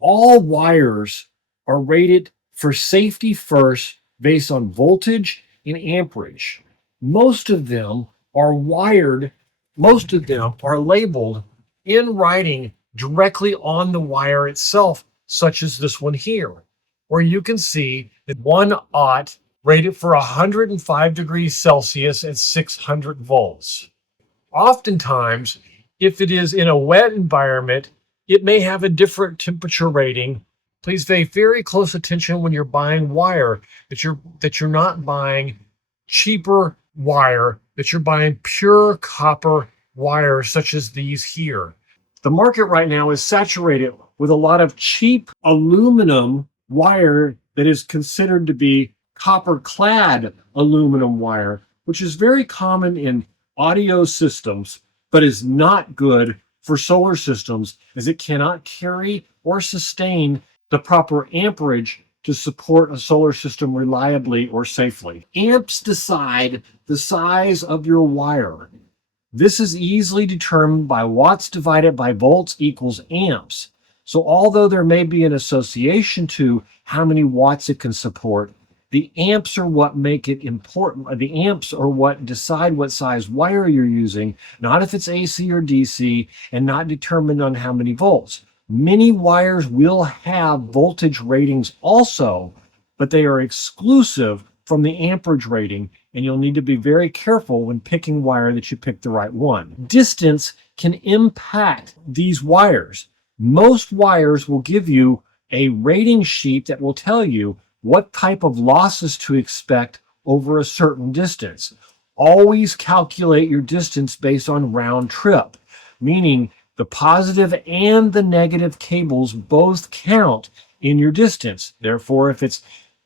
All wires are rated for safety first based on voltage and amperage. Most of them are wired, most of them are labeled in writing directly on the wire itself, such as this one here, where you can see that 1 aught rated for 105 degrees Celsius at 600 volts. Oftentimes, if it is in a wet environment, it may have a different temperature rating. Please pay very close attention when you're buying wire, that you're not buying cheaper wire, that you're buying pure copper wire such as these here. The market right now is saturated with a lot of cheap aluminum wire that is considered to be copper clad aluminum wire, which is very common in audio systems, but is not good for solar systems as it cannot carry or sustain the proper amperage to support a solar system reliably or safely. Amps decide the size of your wire. This is easily determined by watts divided by volts equals amps. So although there may be an association to how many watts it can support, the amps are what make it important. The amps are what decide what size wire you're using, not if it's AC or DC, and not determined on how many volts. Many wires will have voltage ratings also, but they are exclusive from the amperage rating, and you'll need to be very careful when picking wire that you pick the right one. Distance can impact these wires. Most wires will give you a rating sheet that will tell you what type of losses to expect over a certain distance. Always calculate your distance based on round trip, meaning the positive and the negative cables both count in your distance. Therefore, if it's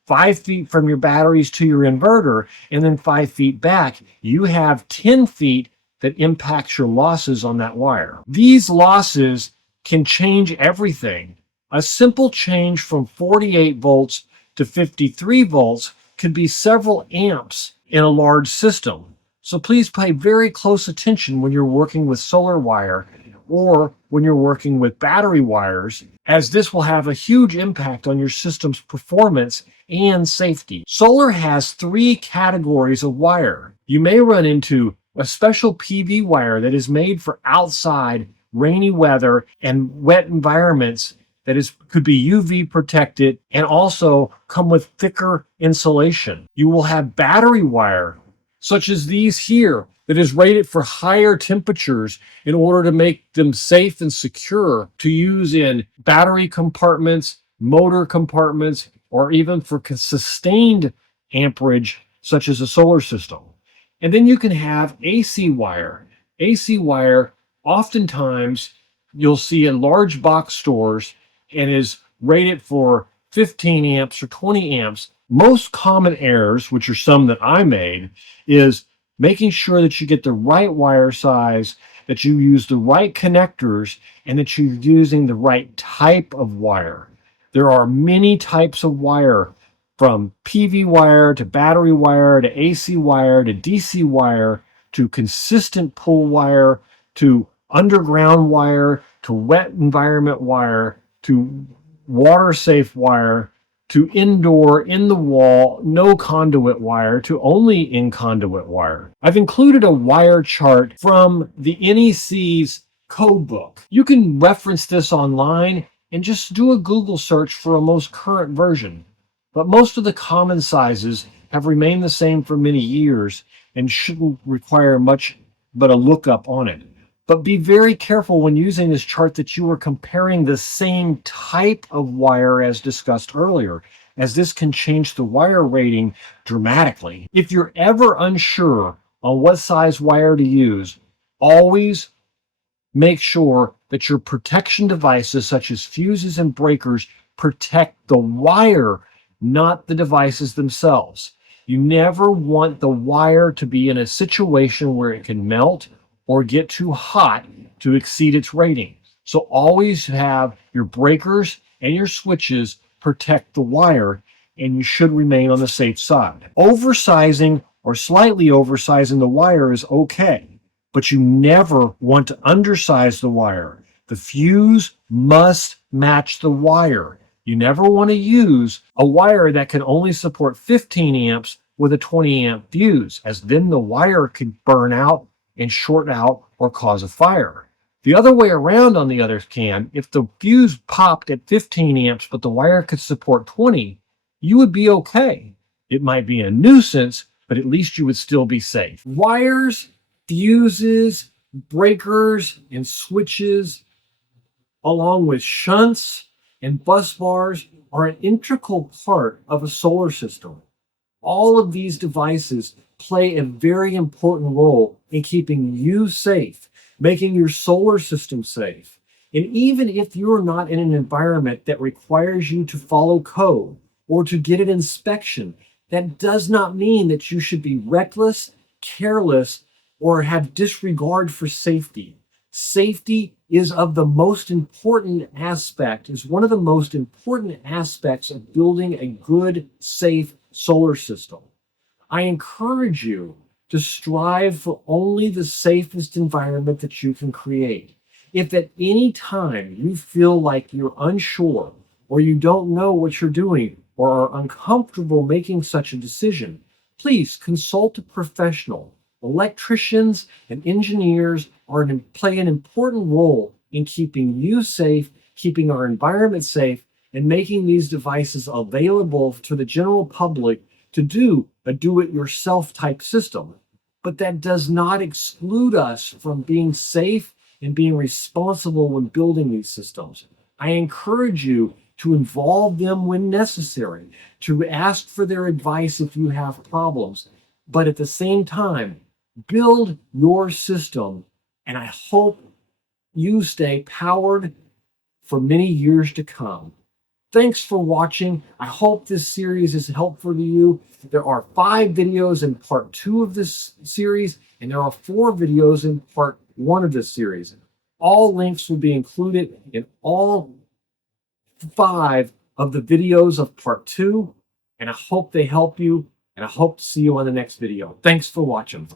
5 feet from your batteries to your inverter and then 5 feet back, you have 10 feet that impacts your losses on that wire. These losses can change everything. A simple change from 48 volts to 53 volts could be several amps in a large system. So please pay very close attention when you're working with solar wire or when you're working with battery wires, as this will have a huge impact on your system's performance and safety. Solar has 3 categories of wire. You may run into a special PV wire that is made for outside rainy weather and wet environments that could be UV protected and also come with thicker insulation. You will have battery wire, such as these here, that is rated for higher temperatures in order to make them safe and secure to use in battery compartments, motor compartments, or even for sustained amperage, such as a solar system. And then you can have AC wire. AC wire, oftentimes, you'll see in large box stores and is rated for 15 amps or 20 amps. Most common errors, which are some that I made, is making sure that you get the right wire size, that you use the right connectors, and that you're using the right type of wire. There are many types of wire, from PV wire to battery wire to AC wire to DC wire to consistent pull wire to underground wire to wet environment wire to water safe wire to indoor, in the wall, no conduit wire to only in conduit wire. I've included a wire chart from the NEC's code book. You can reference this online and just do a Google search for a most current version. But most of the common sizes have remained the same for many years and shouldn't require much but a lookup on it. But be very careful when using this chart that you are comparing the same type of wire as discussed earlier, as this can change the wire rating dramatically. If you're ever unsure on what size wire to use, always make sure that your protection devices, such as fuses and breakers, protect the wire, not the devices themselves. You never want the wire to be in a situation where it can melt or get too hot to exceed its rating. So always have your breakers and your switches protect the wire, and you should remain on the safe side. Oversizing or slightly oversizing the wire is okay, but you never want to undersize the wire. The fuse must match the wire. You never want to use a wire that can only support 15 amps with a 20 amp fuse, as then the wire could burn out and short out or cause a fire. The other way around, on the other hand, if the fuse popped at 15 amps but the wire could support 20, you would be okay. It might be a nuisance, but at least you would still be safe. Wires, fuses, breakers, and switches, along with shunts and bus bars, are an integral part of a solar system. All of these devices play a very important role in keeping you safe, making your solar system safe. And even if you're not in an environment that requires you to follow code or to get an inspection, that does not mean that you should be reckless, careless, or have disregard for safety. Safety is of the most important aspect, is one of the most important aspects of building a good, safe solar system. I encourage you to strive for only the safest environment that you can create. If at any time you feel like you're unsure or you don't know what you're doing or are uncomfortable making such a decision, please consult a professional. Electricians and engineers play an important role in keeping you safe, keeping our environment safe, and making these devices available to the general public to do a do-it-yourself type system. But that does not exclude us from being safe and being responsible when building these systems. I encourage you to involve them when necessary, to ask for their advice if you have problems. But at the same time, build your system, and I hope you stay powered for many years to come. Thanks for watching. I hope this series is helpful to you. There are 5 videos in part 2 of this series, and there are 4 videos in part 1 of this series. All links will be included in all 5 of the videos of part 2, and I hope they help you, and I hope to see you on the next video. Thanks for watching.